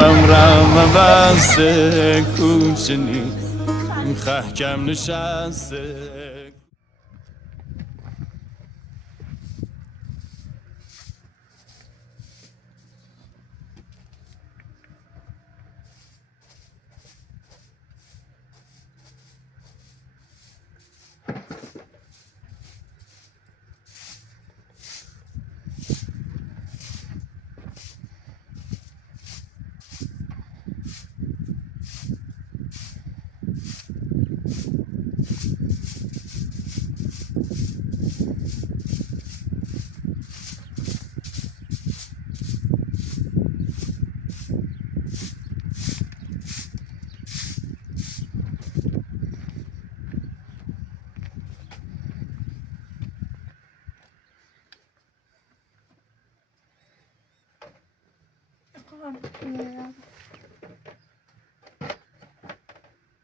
غمرم بسته کوچنی خحکم نشسته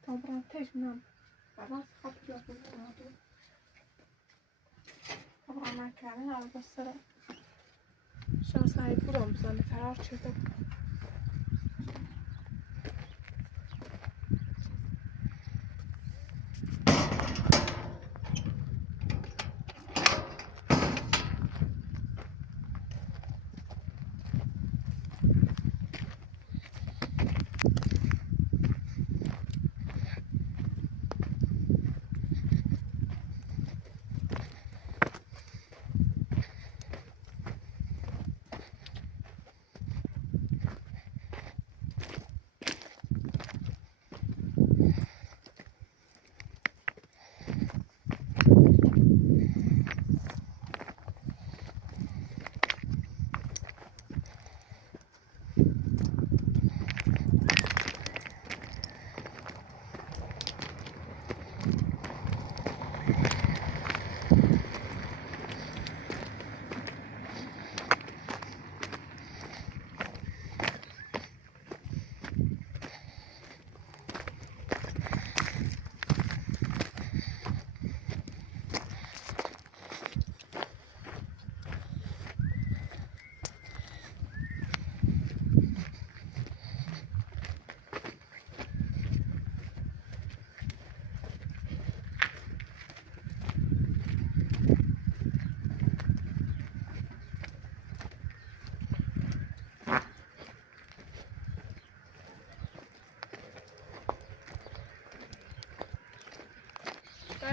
Dobra, też mam. Teraz chodź do tego. Dobra, مكانه على بصرة شانس هاي برام بزنه فرار شده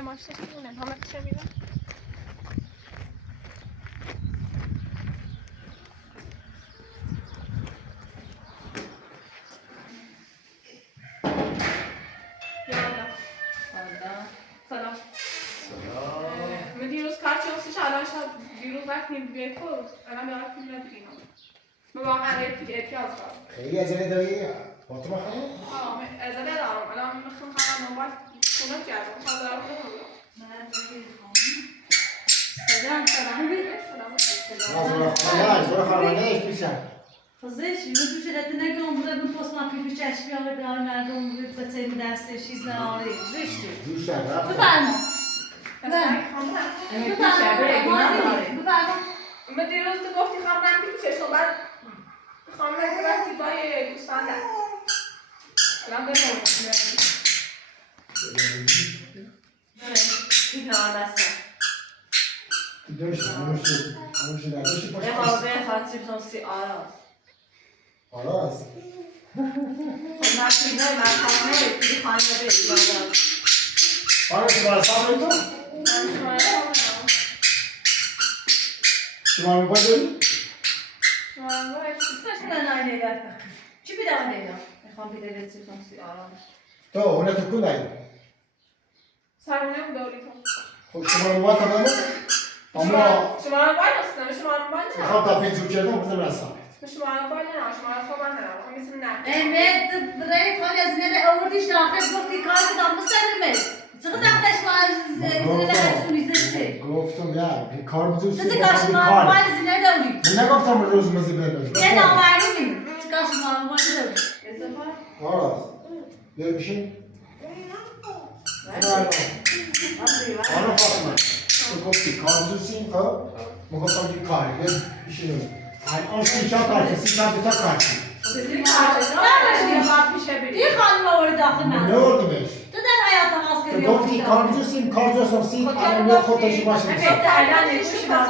ماشته کنن همه چه میدن سلام من دیروز کارچی واسش الان شب دیروز وقتی بیای کو الان میاد فیلم دیگه من واقعا احتیاج دارم خیلی عجله داری فاطمه خانم عجله دارم الان میخوام نوبت خونه کردم حاضر سلام زور خانواده ایش پیشم خزش اینو توش دت نگم بوده بود پس ما پیش چشمی آقای بیان مردم بود به تیم دستش چیز نهاری زشته دوشم رفت بفرما من دیروز تو گفتی خواهم پیچه شو بعد خواهم نگه بای دوستان در الان بگم این نامسته همونشه نداشتی پاشت یه قابه خواهد سیبزانسی آراز آراز خب مکنه مرکانه توی خانه بید بادم خانم شما سامن تو؟ شما می باید داری؟ نه نگرد چی بیدم دیدم؟ میخوام بیده سیبزانسی آراز تو اونه تو کن داری؟ سرمونه بود دولی تو خب شما رو باید تمامه؟ اما شما رو باید هستم شما رو باید نه میخوام تا پیزو کردم بزنم از سامت شما رو باید نه شما رو باید نه خب مثل نه امید برای کاری از نده آوردیش داخل گفتی کار کدام بسرمه چقدر دختش ما از زیر هرسونی گفتم نه کار بزرگ تو کاش ما مال زینه داری. من نگفتم روز مزی برداشت یه نامردی تو کاش ما مال داری. آره بیا بشین آره فاطمه تو گفتی کار بزرگیم خب من گفتم که کاری بیا بشینیم الان سیشا کار سیشا بتا کار این خانم آورد داخل من. نوردمش تو در حیات تماس تو کردی. گفتی کار بزرگیم کار بزرگیم سیم الان بیا خود تشی باشیم الان این بعد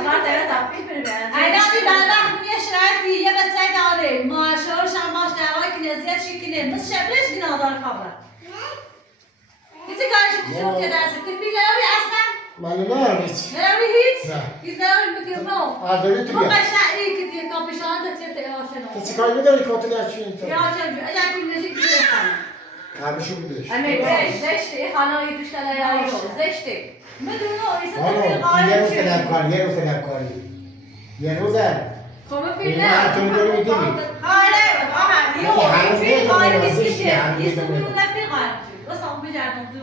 خونی شرایطی یه بچه داره معاشرش هم باش دعوای کنزیت شکله مثل شبرش گناهدار خبره کسی کارش کجا که دسته تفیل نروی اصلا من نروی نروی هیچ نه هیچ نروی میکرنو آداری تو ما بیا قشنگی که دیگه کامپیشان دسته تیاشنو کسی کاری نداری کاتل هرچی این تو یاشن اگر کنزی دیگه خانم همشو بدهش زشته خانایی دوش داره زشته بدونو حالا یه روز طلبکاری یه روز طلبکاری یه روزه خب این هر تو داری میدونی آره آها فیلم قایم نیست که یه سومون نپی قایم شد بس هم بجردم تو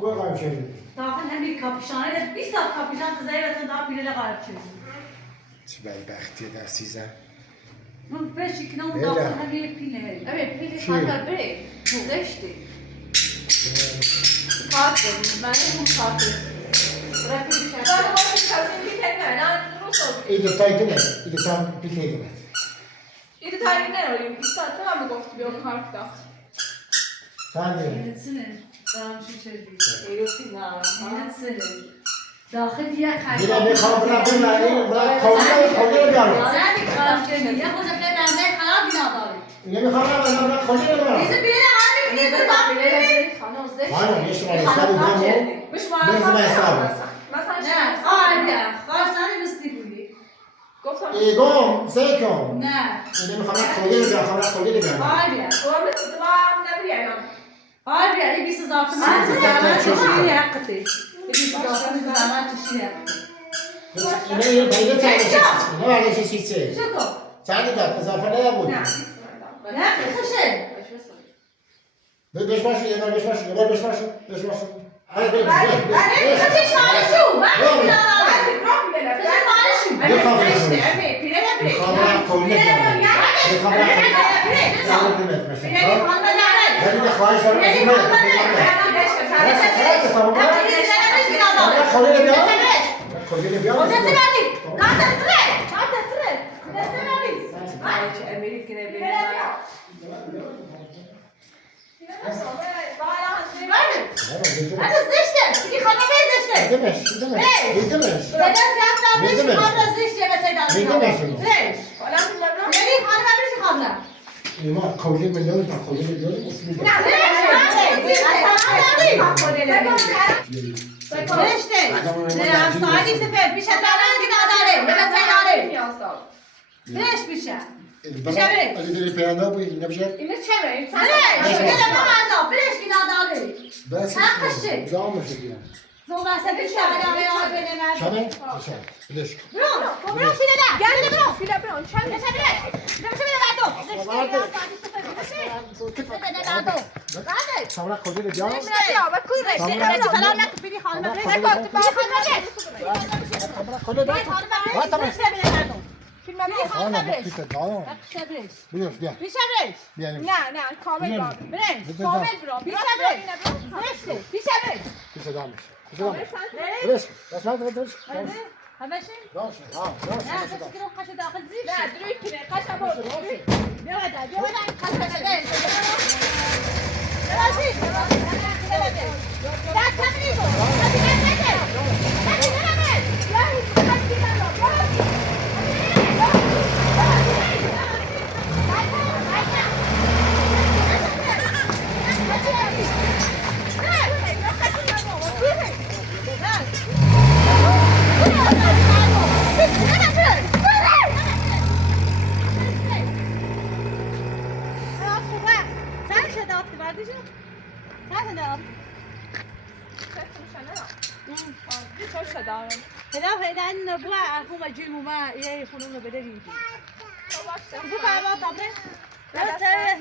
کوه قایم شدی داخل همین کاپیشانه ده 20 سال کاپیشان تو زیر واسه دار پیله قایم شد چه بدبختی در سیزن من فشی کنم داخل همین پیله Evet, pili kanka bre. Zeshti. Kalktım, ben de bu kalktım. Bırakıp bir şey. Ben de bu kalktım, bir tekme. Ben Rus oldum. این دوتا ایدونه این دوتا بیتیدونه İdi tarihine arayayım. Bir saat tamam mı koptu bir o kalktı. چنده؟ نتسنه دارم چی چیزی Eylül'ün ya. نتسنه داخل یه خیلی میره میخوام برم این برای خولی بیارم زنی کار کنی یه خود بله بنده خراب نداری اینه میخوام برم خولی بیارم بیزه بیره قرمی کنی تو دام بیره Hanım zeshti. خانم یه شما حسابی بمون Mış Bizim hesabı. Mesela نه خواهی خواستانی مستی بودی Goftam. ایگم سیکم نه اینه میخوام خولی بیارم خولی بیارم خواهی Oğlum tutma ne bileyim. خواهی این 20,000 تومان زمان چشیری حقتی 20,000 زمان چشیری حقتی اینه یه دیگه چنده اینه برای چیزه شو کن چنده داد اضافه نبود Ne? نه خوشه بهش باشو یه بار بهش باشو یه بار بهش باشو آره بهش کسی شانشو من Hadi bırak bile. کسی شانشو میخوام Zeshti. Evet, pile ne bileyim. میخوام برم خولی بیارم میخوام برم بیره خانم نره ولی خواهش دارم از این باید خولی بیارم ایمان خولی میلیون تا خولی میلیون اسمی اگه داری پیانو بوی نمیشه بس زامشه بیان شامه؟ بلش شامه خولی بیارم بیاش بیا بیا Ne, kamel bra. Kamel bra. Bir şey پیش دامش بلش بس ما تقدرش همشین؟ راش ها راش نه کسی که رو قش داخل زیر Ne, dürüst kire. Kaça bol. بیاده قش نده هدا نبوا اخو مجيم وما ايه خلونا بدري بو بابا طبعا لا تعرف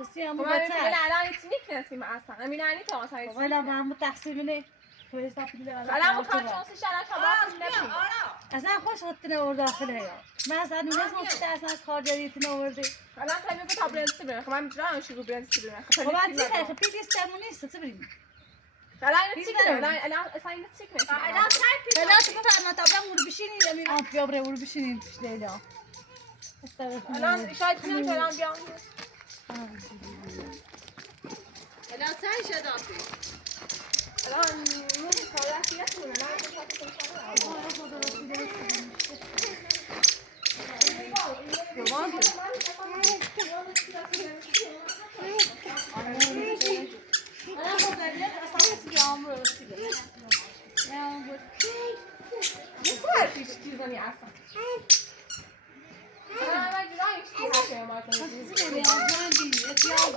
بس يا مو بتاع الان يتنيك ناسي مع اصلا امين يعني تو ولا ما متحسبني الان کار شانسی شرک کباب اصلا خوش خودت نور داخله یا من اصلا نمی‌دونم که اصلا کار جدیدی نورده الان خیلی به تابلت بریم خب من می‌دونم شروع بریم خب بعد چی خیلی پیلیستمون نیست چه بریم الان الان اصلا این چیک الان تو بفرما تا برم بشینید آب بیا برو بشینید پیش لیلا الان شاید کنم الان بیام الان چای شد آفی الان نون کاراتیه کنه الان خود دارید اصلا چیزی آمور رسیده نه پیش چیزانی اصلا من گیرایش کی هست ما چیزی نیازمند دیگه احتیاج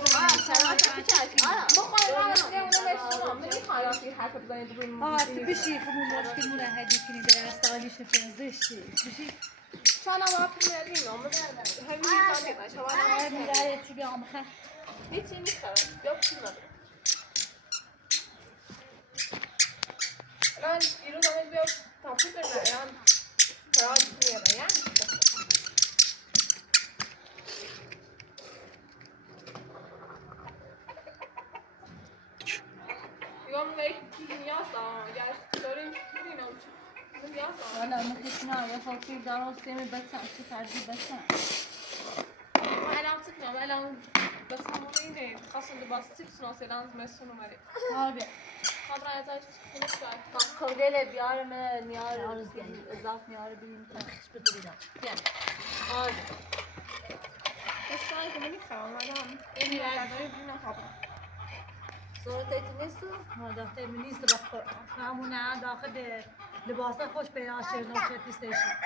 تو بشی خب اون مشکل مونه هدی کنی در استعالیش فرزشتی بشی شانا ما پیمیدیم همین زانی شما میره چی بیام بخیر هیچی میخوام یا چی نداره الان دیروز همین بیام تاپی برم الان فراد میاره یعنی یوم وقتی نیاز دارم داریم نیاز والا مخیشنا یا فاکی دارم سیمی بچم چی ترجیح بچم الان تکنم الان بس همون اینه خواستم باز تیپس ناس الان مسون اومده آبی خاطر ازش خیلی شد کودل بیار من نیار اضاف نیار ببینیم تخش بدویدم بیا آبی اصلا که نمیخوام الان این نداره ببینم خبر صورتت نیست ما داخل نیست با همون داخل لباس خوش پیراشه نوشتی استیشن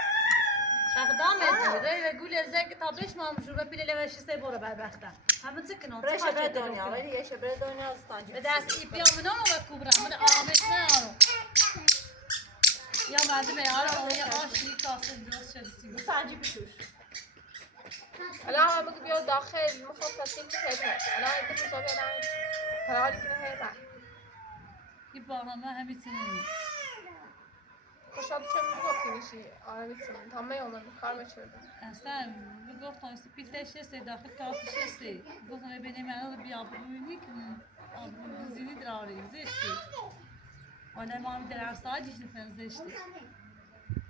دامه گول زنگ تابش ما مجبور پیل لباسی سه برو بدبختم همه چکنم برش بر دنیا ولی یه شبر دنیا استانجی به دست ای پیام منو و کوبرم من آمش نارو یا بعد به آره یا آشی کاسه درست شد سی استانجی بشوش الان هم بگو بیا داخل میخوام تصمیم بگیرم الان اگه تو الان قراری کنه هیچ این با همه چیزی خوشحال چه میگفتی میشی آره میتونم تمام اومد کار میشه اصلا گفتم سپیلش است داخل کاسش است گفتم ببینیم الان بیا ببینی که زینی دراری زشتی ولی ما در ساجش نفهم زشتی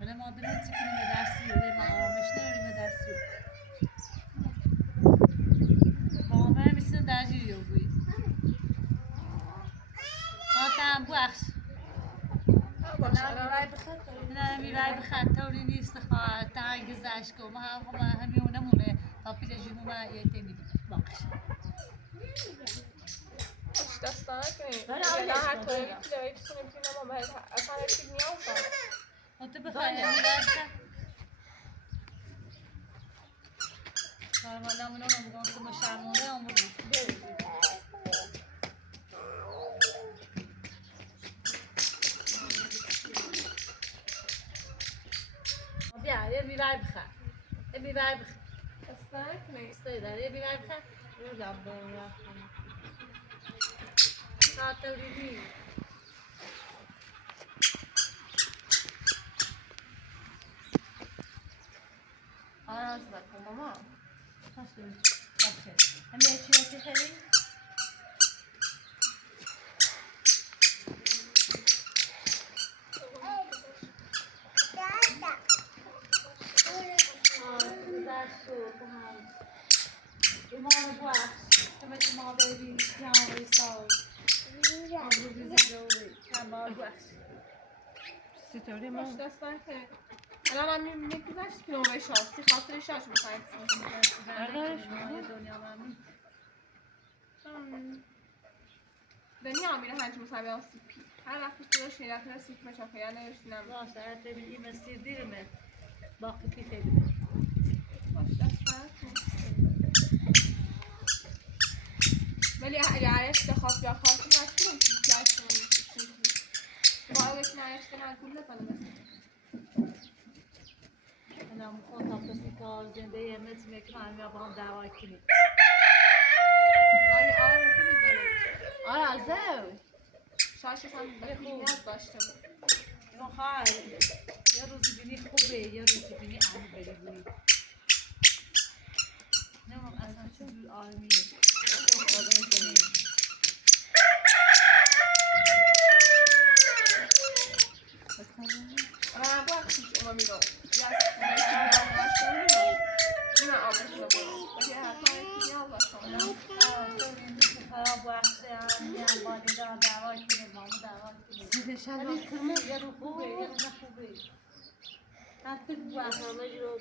ولی ما داریم چیکار به دستی ولی ما آرامش نمی‌ریم به دستی با ما می‌سن درجی یوبی آتام بخش نه می‌رای بخاطری نیست خواهد تنگ زشت کم همیونه مونه تا پیش جنوبه یه تیمی باقش داستانه کنی الان هر طوری که داری بتونیم ما باید اصلا هیچ نیاز تو بخوای می‌رسه حالا منو میگم که ما شرمنده آموزش بیا یه بیوای بخیر یه بیوای بخیر اصلا کنی استاد یه بیوای بخیر رو دام دنیا خاطری آره از بکن ماما همه چی خیلی ایمان باش که ما بریم جامعه سال چطوری ما داستان کنی الان هم میگذشت که نوعه شاستی خاطر شاش میخواید دنیا من دنیا میره هنچه مصابه هم سیپی هر وقتی تو رو شیرت را سیپ مچاکه یا نوشتینم باشه هر ببینیم مسیر دیرمه باقی پی خیلی باش داستان ولی اگه عرش دخواست یا خواهد کنی از کنم سیپی از کنم باید بکنی عرش کنم گول نزنه بسید انا خود تاپسی کار زنده یه متر میکنم یا با هم دعوای کنیم ولی آره میکنی زنه آره ازو شاید اصلا به نیاز داشته بود. اینو خواهی یه روزی بینی خوبه یه روزی بینی امو بری بینی نمیم اصلا چجور آرمیه وقتش اونا میرو یا نه آبش نبود ولی حتی نیاز داشتم خراب وقتی هم یه بانی دار دوای کنه مامو دوای کنه ولی کرمه یه رو خوبه یه رو نخوبه حتی وقت همه رو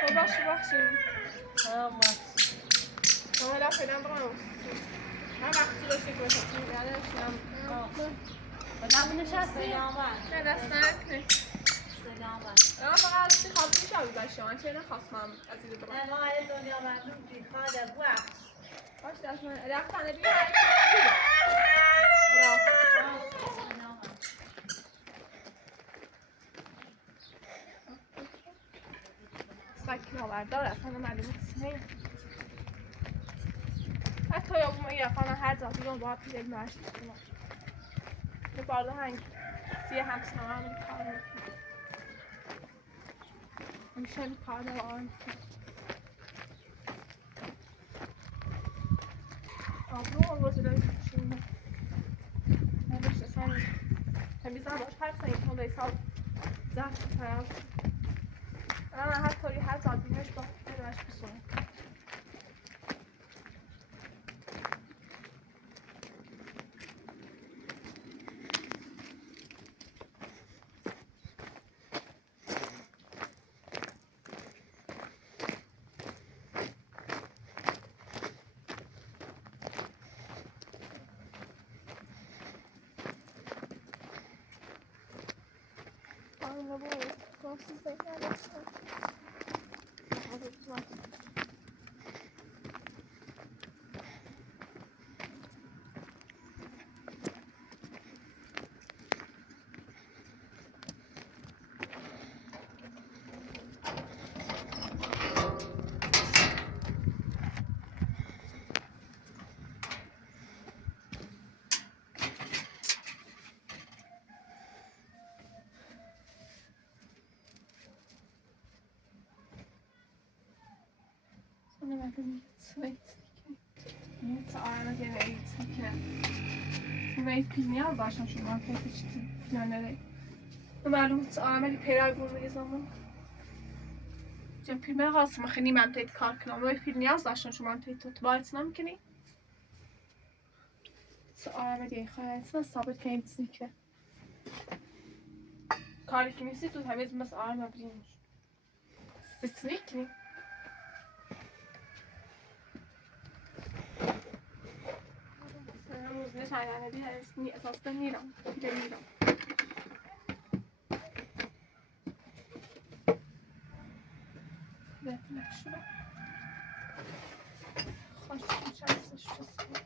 خب بخشیم خراب وقت اما لا فعلا برام من وقتی رو شکل باشم نداشتم بدم نشستی؟ نه دست نکنه اما فقط خواستم شاید داشتم من چه نخواستم از این دو نه ما این دنیا مردم بیخواده وقت باش دست من رفتنه بیا سکی آوردار اصلا معلومه چیه حتی یا بوم یا فانا هر ذاتی رو باید پیل مرشد کنم به بالا هنگ سیه همسنه هم کار میکنم میشه کار رو آن آبرو اون روز رو کشیم نباشته سن تمیزم باش هر سنی کن بیسال زفت طرف انا هر طوری هر ذاتیمش با پیلش بسونه نیاز داشتم شما فکر چیزی نه معلومه عملی پیرای بود زمان جم پیرمه خواستم خیلی من تایید کار کنم ولی پیر نیاز داشتم شما تایید تو باید نمیکنی عملی خواهد ثابت کنیم چیزی که کاری که میسی تو تمیز مثل آرم ببینیش سیسوی کنی روز نشانه دی هست نی اساسا نیرم دیرم نه شو خوش میشه